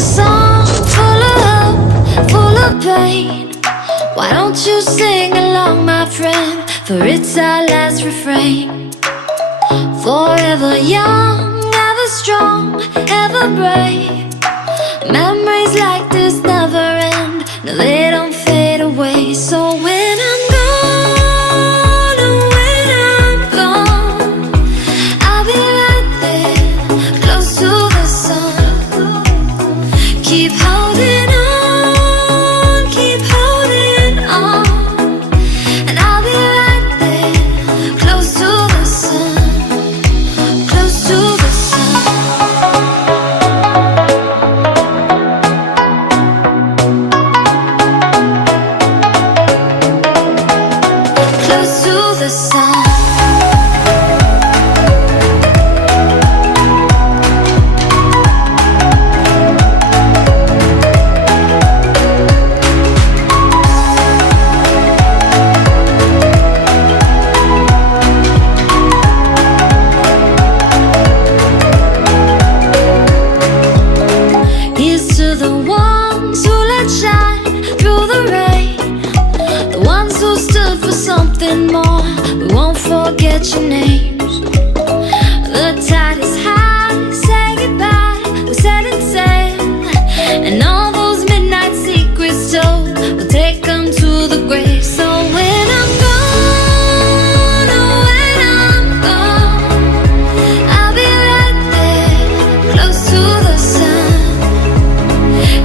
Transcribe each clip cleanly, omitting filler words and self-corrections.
song full of hope, full of pain. Why don't you sing along, my friend? For it's our last refrain. Forever young, ever strong, ever brave. Memories like this never end. No, they don't fade away. So when I'm gone, oh, when I'm gone, I'll be right there, close to the sun. Keep holding on, keep holding on, and I'll be right there, close to the sun, close to the sun. Close to the sun. Here's to the ones who let shine through the rain, the ones who stood for something more. We won't forget your names. The tide is high, say goodbye, we're setting sail, and all those midnight secrets told, we'll take them to the grave. So when I'm gone, oh, when I'm gone, I'll be right there, close to the sun.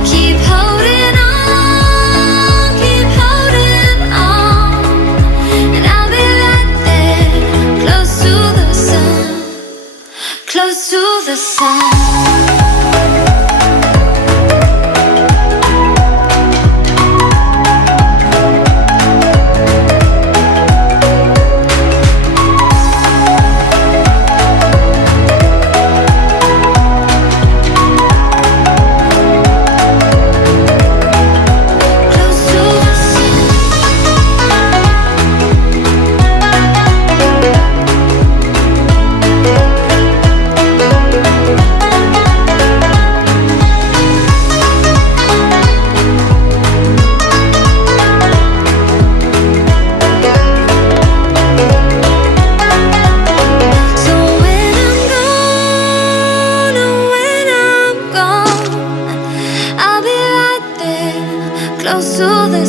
Keep holding on, keep holding on, and I'll be right there, close to the sun, close to the sun. Close to the sun. So when I'm gone, oh, when I'm gone, I'll be right there, close to the